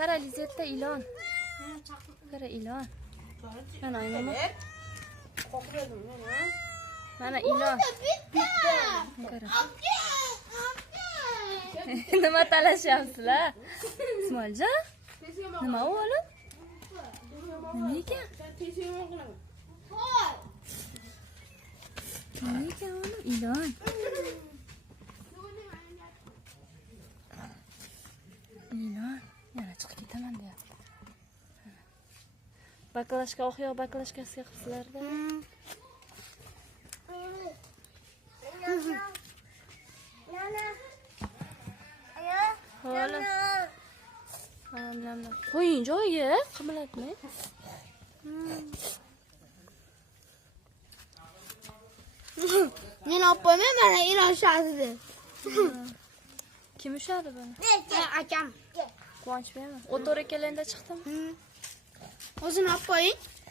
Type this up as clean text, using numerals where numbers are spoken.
Qara Lizetta ilon. Qara ilon. Mana ayolma. Mana ilon. Qara. Nima talashyapsizlar? Ismoiljon? Nima o'g'lim? Nima ekan? Nima ekan o'g'lim? Ilon. Ilon. Yana chiqib ketaman deyapti. Baklashka o'xyoq baklashkasiga qilsizlar-da. Ho'la. Hamlamlar. Qo'ying joyiga, qimirlatmang. Men opam mana ilon shahidi. Kim ushadi buni? Akam. Quvonch berma. O'to'r ekanlarda chiqdimi? O'zini olib qo'ying.